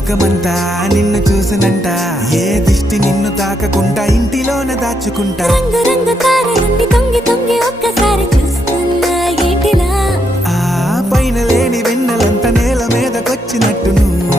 లోకమంతా నిన్ను చూసినంట, ఏ దిష్టి నిన్ను తాకకుండా ఇంటిలోన దాచుకుంటా. రంగు రంగు తారలన్నీ తొంగి తొంగి ఒక్కసారి చూస్తున్నా ఏంటిలా, ఆ పైన లేని వెన్నెలంత నేల మీదకొచ్చినట్టు నువ్వు